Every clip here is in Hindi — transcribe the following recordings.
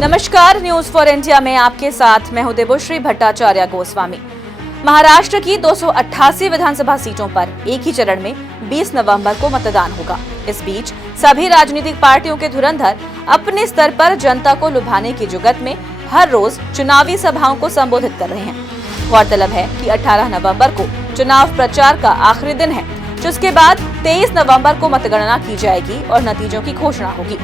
नमस्कार, न्यूज फॉर इंडिया में आपके साथ मैं हूं देवश्री भट्टाचार्य गोस्वामी। महाराष्ट्र की 288 विधानसभा सीटों पर एक ही चरण में 20 नवंबर को मतदान होगा। इस बीच सभी राजनीतिक पार्टियों के धुरंधर अपने स्तर पर जनता को लुभाने की जुगत में हर रोज चुनावी सभाओं को संबोधित कर रहे हैं। गौरतलब है कि 18 नवंबर को चुनाव प्रचार का आखिरी दिन है, जिसके बाद 23 नवंबर को मतगणना की जाएगी और नतीजों की घोषणा होगी।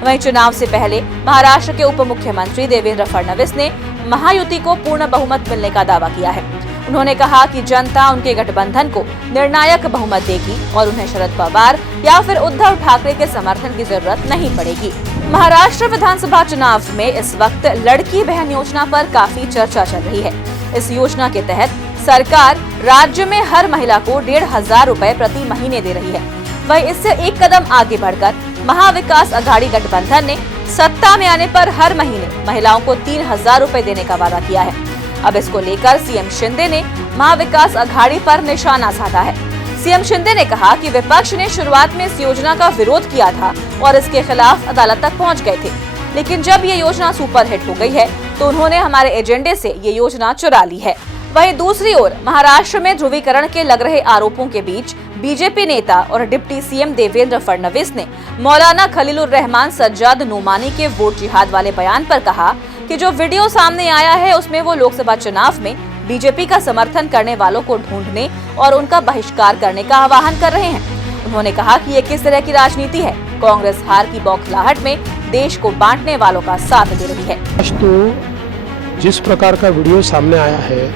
वहीं चुनाव से पहले महाराष्ट्र के उप मुख्यमंत्री देवेंद्र फडणवीस ने महायुति को पूर्ण बहुमत मिलने का दावा किया है। उन्होंने कहा कि जनता उनके गठबंधन को निर्णायक बहुमत देगी और उन्हें शरद पवार या फिर उद्धव ठाकरे के समर्थन की जरूरत नहीं पड़ेगी। महाराष्ट्र विधानसभा चुनाव में इस वक्त लड़की बहन योजना पर काफी चर्चा चल रही है। इस योजना के तहत सरकार राज्य में हर महिला को 1,500 रुपए प्रति महीने दे रही है। वहीं इससे एक कदम आगे बढ़कर महाविकास अघाड़ी गठबंधन ने सत्ता में आने पर हर महीने महिलाओं को 3,000 रुपए देने का वादा किया है। अब इसको लेकर सीएम शिंदे ने महाविकास अघाड़ी पर निशाना साधा है। सीएम शिंदे ने कहा कि विपक्ष ने शुरुआत में इस योजना का विरोध किया था और इसके खिलाफ अदालत तक पहुंच गए थे, लेकिन जब ये योजना सुपरहिट हो गई है तो उन्होंने हमारे एजेंडे से ये योजना चुरा ली है। वहीं दूसरी ओर महाराष्ट्र में ध्रुवीकरण के लग रहे आरोपों के बीच बीजेपी नेता और डिप्टी सीएम देवेंद्र फडणवीस ने मौलाना खलीलुर रहमान सज्जाद नोमानी के वोट जिहाद वाले बयान पर कहा कि जो वीडियो सामने आया है उसमें वो लोकसभा चुनाव में बीजेपी का समर्थन करने वालों को ढूंढने और उनका बहिष्कार करने का आह्वान कर रहे हैं। उन्होंने कहा कि ये किस तरह की राजनीति है। कांग्रेस हार की बौखलाहट में देश को बांटने वालों का साथ दे रही है। तो जिस प्रकार का वीडियो सामने आया है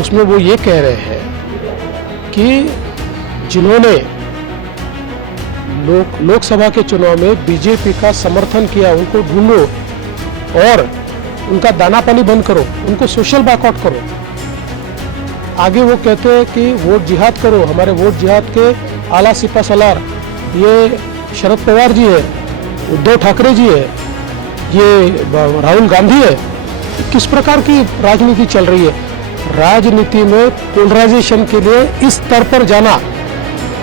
उसमें वो ये कह रहे हैं कि जिन्होंने लोकसभा के चुनाव में बीजेपी का समर्थन किया उनको ढूंढो और उनका दाना पानी बंद करो, उनको सोशल बायकॉट करो। आगे वो कहते हैं कि वोट जिहाद करो। हमारे वोट जिहाद के आला सिपा सलार ये शरद पवार जी है, उद्धव ठाकरे जी है, ये राहुल गांधी है। किस प्रकार की राजनीति चल रही है? राजनीति में पोलराइजेशन के लिए इस स्तर पर जाना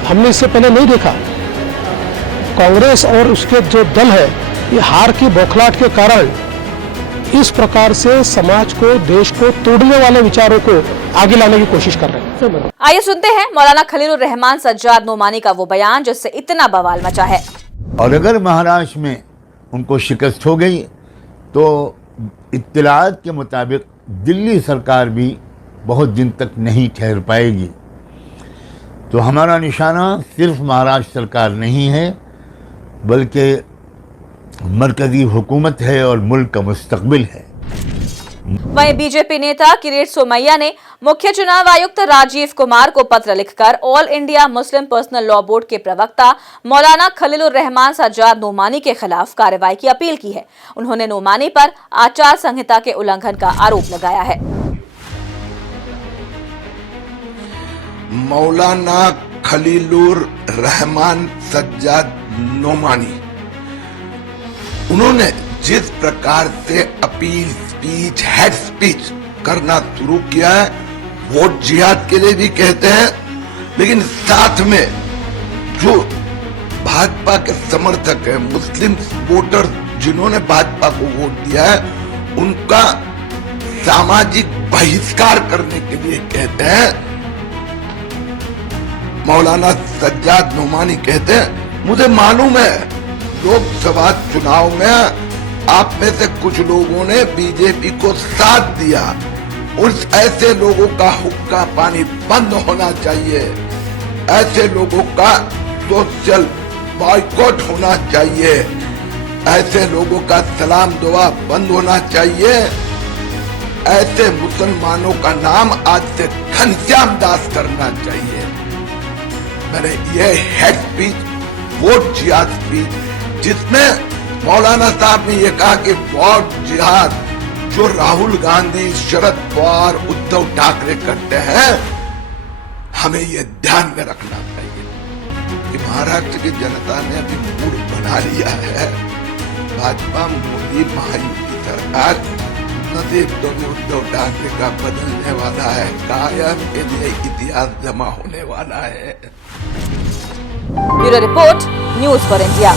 हमने इससे पहले नहीं देखा। कांग्रेस और उसके जो दल है ये हार की बौखलाहट के कारण इस प्रकार से समाज को, देश को तोड़ने वाले विचारों को आगे लाने की कोशिश कर रहे हैं। आइए सुनते हैं मौलाना खलीलुर रहमान सज्जाद नोमानी का वो बयान जिससे इतना बवाल मचा है। और अगर महाराष्ट्र में उनको शिकस्त हो गई तो इत्तलात के मुताबिक दिल्ली सरकार भी बहुत दिन तक नहीं ठहर पाएगी। तो हमारा निशाना सिर्फ महाराष्ट्र सरकार नहीं है बल्कि मरकजी हुकूमत है और मुल्क का मुस्तकबिल है। वहीं बीजेपी नेता किरीट सोमैया ने मुख्य चुनाव आयुक्त राजीव कुमार को पत्र लिखकर all India Muslim personal law board के प्रवक्ता मौलाना खलीलुर रहमान सज्जाद नोमानी के खिलाफ कार्रवाई की अपील की है। उन्होंने नोमानी पर आचार संहिता के उल्लंघन का आरोप लगाया है। मौलाना खलीलुर रहमान सज्जाद नोमानी उन्होंने जिस प्रकार से अपील स्पीच, हेड स्पीच करना शुरू किया है, वोट जिहाद के लिए भी कहते हैं, लेकिन साथ में जो भाजपा के समर्थक है, मुस्लिम वोटर जिन्होंने भाजपा को वोट दिया है, उनका सामाजिक बहिष्कार करने के लिए कहते हैं। मौलाना सज्जाद नोमानी कहते हैं, मुझे मालूम है लोकसभा चुनाव में आप में से कुछ लोगों ने बीजेपी को साथ दिया। उस ऐसे लोगों का हुक्का पानी बंद होना चाहिए, ऐसे लोगों का सोशल बॉयकॉट होना चाहिए, ऐसे लोगों का सलाम दुआ बंद होना चाहिए। ऐसे मुसलमानों का नाम आज से घनश्याम दास करना चाहिए। मैंने ये हेड स्पीच, वोट जिहाद स्पीच, जिसमें मौलाना साहब ने ये कहा कि वोट जिहाद जो राहुल गांधी, शरद पवार, उद्धव ठाकरे करते हैं, हमें ये ध्यान में रखना चाहिए कि महाराष्ट्र की जनता ने अभी मूड बना लिया है। भाजपा मोदी महायुति सरकार नतीब तो भी उद्धव ठाकरे का बदलने वाला है, कायम के लिए इतिहास जमा होने वाला है। Bureau report, news for India.